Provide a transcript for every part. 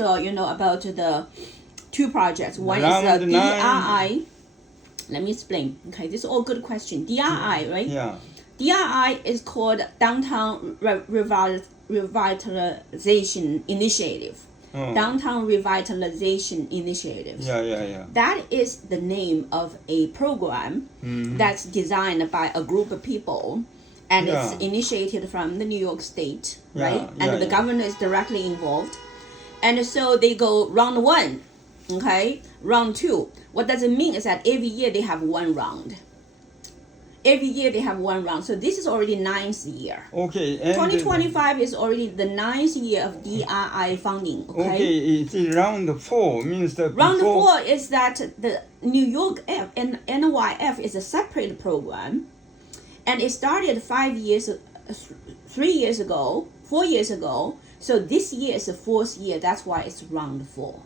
about the two projects. One Round is DRI. 9. Let me explain. Okay, this is all good question. DRI, right? Yeah. DRI is called Downtown Revitalization Initiative. Oh. Downtown Revitalization Initiatives. Yeah. That is the name of a program that's designed by a group of people, and it's initiated from the New York State, right? And the governor is directly involved. And so they go round 1, okay? Round 2. What does it mean is that every year they have one round. Every year they have one round. So this is already 9th year. Okay. And 2025 is already the 9th year of DRI funding. Okay, it's round 4 means that round 4 is that the New York F and NYF is a separate program, and it started 4 years ago. So this year is the 4th year. That's why it's round 4.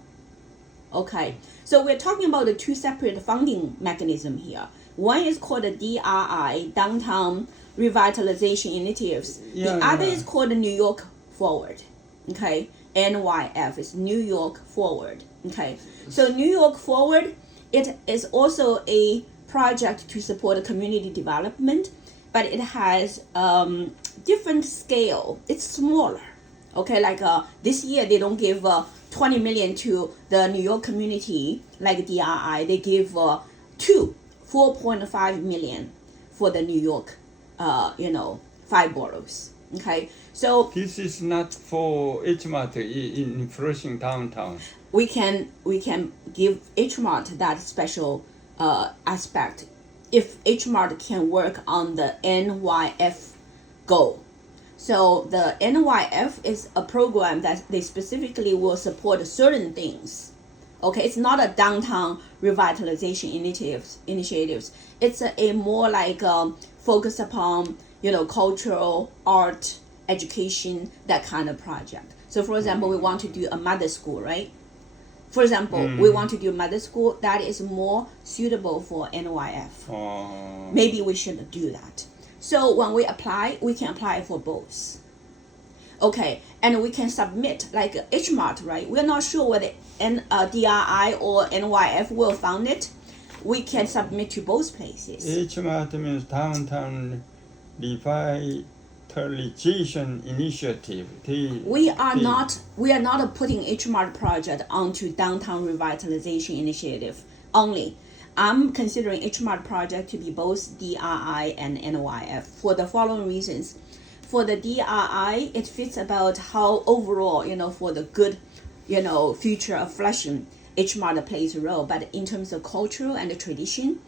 Okay, so we're talking about the two separate funding mechanisms here. One is called the DRI, Downtown Revitalization Initiatives. The other is called the New York Forward. Okay, NYF is New York Forward. Okay, so New York Forward, it is also a project to support community development, but it has different scale. It's smaller. Okay, like this year they don't give 20 million to the New York community like DRI. They give 4.5 million for the New York, 5 boroughs. Okay, so this is not for H-Mart in Flushing downtown. We can give H-Mart that special aspect if H-Mart can work on the NYF goal. So the NYF is a program that they specifically will support certain things. Okay, it's not a downtown revitalization initiatives. It's a more like focus upon cultural, art, education, that kind of project. So for example, we want to do a mother school, right? For example, we want to do a mother school that is more suitable for NYF. Maybe we should do that. So when we apply, we can apply for both. Okay, and we can submit like H-Mart, right? We're not sure whether DRI or NYF will fund it. We can submit to both places. H-Mart means Downtown Revitalization Initiative. We are not putting H-Mart project onto Downtown Revitalization Initiative only. I'm considering H-Mart project to be both DRI and NYF for the following reasons. For the DRI, it fits about how overall, for the good, future of Flushing, H-Mart plays a role. But in terms of cultural and the tradition,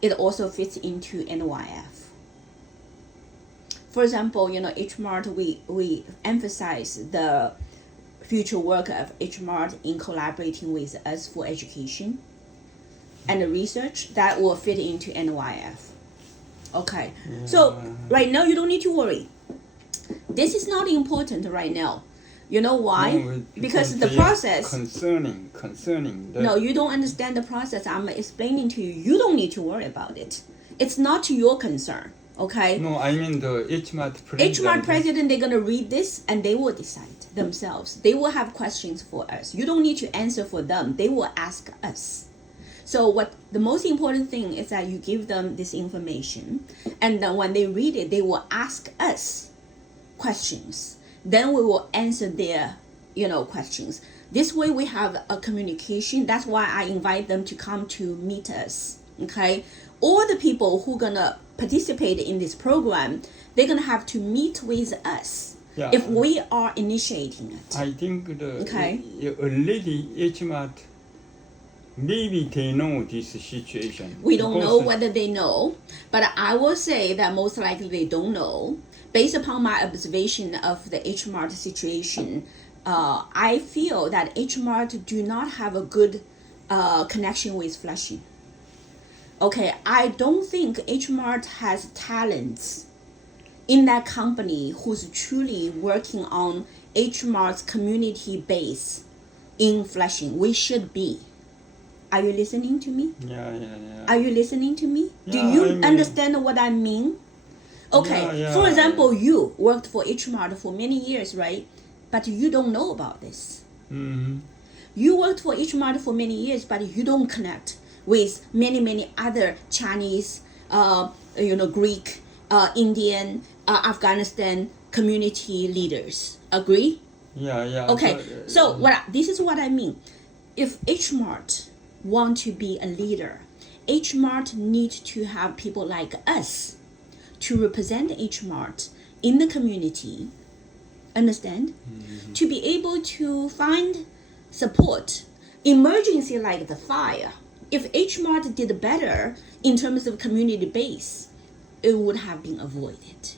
it also fits into NYF. For example, H-Mart, we emphasize the future work of H-Mart in collaborating with us for education and the research that will fit into NYF. Okay, so right now you don't need to worry. This is not important right now. You know why? No, because the process concerning. No, you don't understand the process. I'm explaining to you. You don't need to worry about it. It's not your concern. Okay? No, I mean the H-Mart president. H-Mart president, they're gonna read this and they will decide themselves. They will have questions for us. You don't need to answer for them. They will ask us. So what the most important thing is that you give them this information, and then when they read it, they will ask us questions. Then we will answer their, questions. This way we have a communication. That's why I invite them to come to meet us. Okay, all the people who gonna participate in this program, they're gonna have to meet with us. Yeah. If we are initiating it. I think already H-Mart, maybe they know this situation. We don't know whether they know, but I will say that most likely they don't know. Based upon my observation of the H-Mart situation, I feel that H-Mart do not have a good connection with Flushing. Okay, I don't think H-Mart has talents in that company who's truly working on H-Mart's community base in Flushing. We should be. Are you listening to me? Yeah. Are you listening to me? Yeah, Do you understand what I mean? Okay, for example, you worked for H-Mart for many years, right? But you don't know about this. You worked for H Mart for many years, but you don't connect with many other Chinese, Greek, Indian, Afghanistan community leaders. Agree? Yeah. Okay. So this is what I mean. If H Mart want to be a leader, H Mart need to have people like us to represent H Mart in the community. Understand? To be able to find support, emergency like the fire. If H Mart did better in terms of community base, it would have been avoided.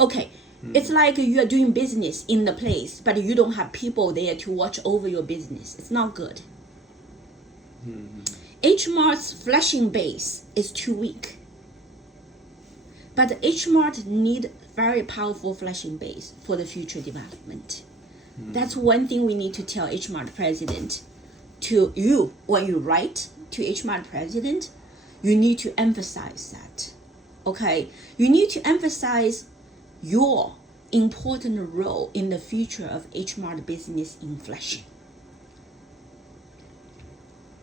Okay, it's like you are doing business in the place, but you don't have people there to watch over your business. It's not good. H Mart's flashing base is too weak. But H Mart need very powerful flashing base for the future development. That's one thing we need to tell H Mart president. To you, when you write to H Mart president, you need to emphasize that. Okay, you need to emphasize your important role in the future of H Mart business in flashing.